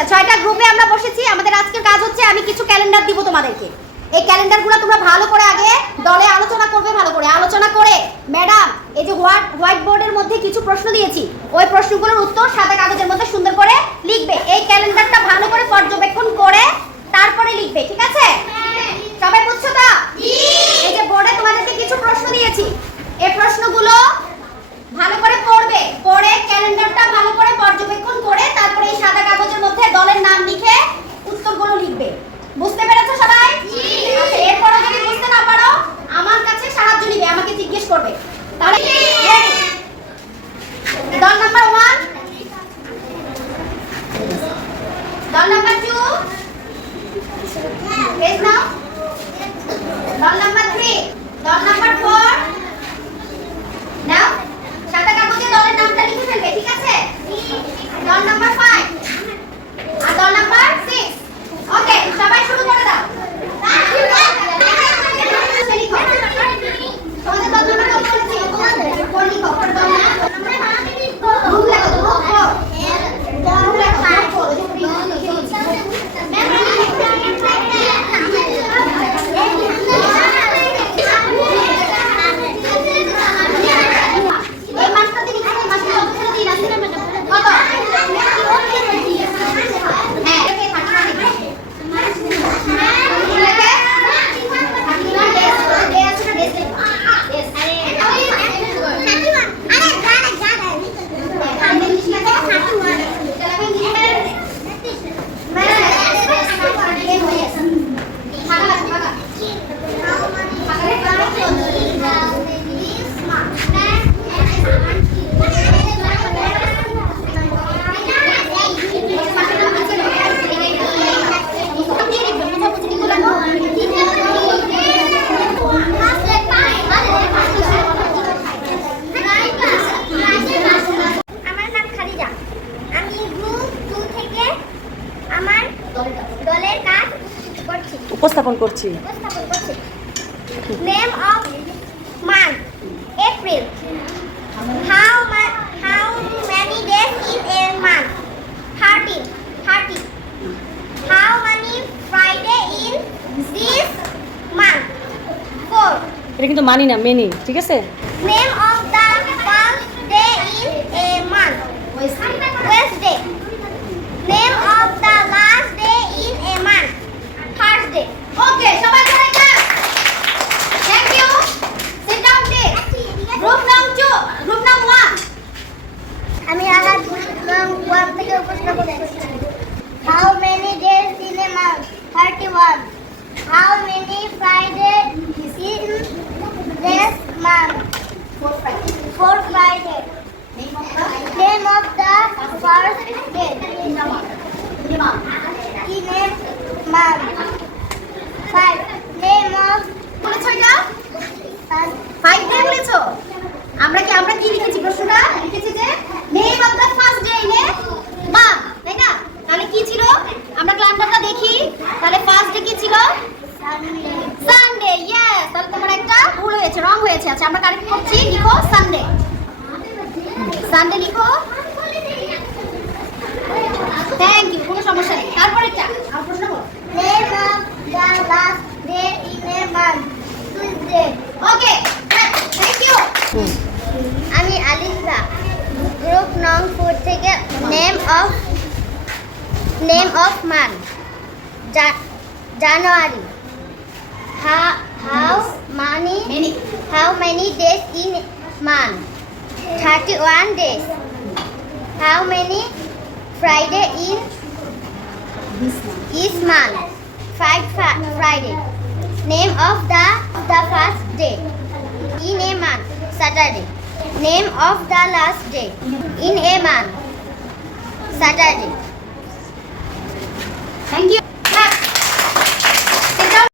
আচ্ছা 6টা গ্রুপে আমরা বসেছি। আমাদের আজকের কাজ হচ্ছে আমি কিছু ক্যালেন্ডার দিব তোমাদেরকে। এই ক্যালেন্ডারগুলো তোমরা ভালো করে আগে দলে আলোচনা করবে। ভালো করে আলোচনা করে ম্যাডাম এই যে হোয়াইট বোর্ডের মধ্যে কিছু প্রশ্ন দিয়েছি, ওই প্রশ্নগুলোর উত্তর সাদা কাগজের মধ্যে সুন্দর করে লিখবে। এই ক্যালেন্ডারটা ভালো করে পর্যবেক্ষণ করে তারপরে লিখবে, ঠিক আছে? সবাই বুঝছো তো? এই যে বোর্ডে তোমাদেরকে কিছু প্রশ্ন দিয়েছি, এই প্রশ্নগুলো ভালো করে পড়বে, পড়ে ক্যালেন্ডারটা ভালো করে পর্যবেক্ষণ করে তারপরে এই সাদা কাগজের মধ্যে দলের নাম লিখে উত্তরগুলো লিখবে। বুঝতে পেরেছো সবাই? আচ্ছা, এরপরে যদি বুঝতে না পারো আমার কাছে সাহায্য নিবে, আমাকে জিজ্ঞেস করবে। তাহলে রেডি? দল নাম্বার 1, দল নাম্বার 2, পেজ নাও। দল নাম্বার 3, দল নাম্বার 4 নাও। সাদা কাগজে দলের নামটা লিখে ফেলবে, ঠিক আছে? দল নাম্বার 5 আর দল নাম্বার 6। ওকে, সবাই শুরু করে দাও। তোমাদের দল নাম্বার কত বলেছি? কোন লিখো? কোন দল নাম্বার? গ্রুপ লেখো, গ্রুপ লেখো। গ্রুপ লেখো, উপস্থাপন করছি। Name of month April. How many days in a month? 30. How many Friday in this month? 4. এটা কিন্তু মানি না, মেনি, ঠিক আছে? Name of the first day in a month? Wednesday. Name of the last day in a month? Thursday. ওকে, সবাই করে দাও। Thank you. Sit down please. Group নাম 2, group নাম 1। আমি আগে নাম 1 থেকে উপস্থাপন করছি। How many days in a month? 31. How many Fridays in this month? 4 Friday. Name of the first day in a month? 5. Name of বলেছো এটা? 5 ডে বলেছো? আমরা কি লিখেছি? প্রশ্নটা লিখেছি যে name of the first day in a month, তাই না? তাহলে কি ছিল? আমরা ক্যালেন্ডারটা দেখি। তাহলে ফার্স্ট ডে কি ছিল? সানডে। ইয়েস, তাহলে তোমার একটা ভুল হয়েছে, রং হয়েছে। আচ্ছা, আমরা কারেক্ট করছি। লিখো সানডে। সানডে লিখো। থ্যাংক ইউ, কোনো সমস্যা নেই। তারপর এটা আর প্রশ্ন করো। name of the last day in a month? Tuesday. Okay, thank you. আমি আলিফা, গ্রুপ নং 4 থেকে name of month January. How many days in month? 31 days. How many Friday in this month? 5 Friday. Name of the first day in a month? Saturday. Name of the last day in a month? Saturday. Thank you.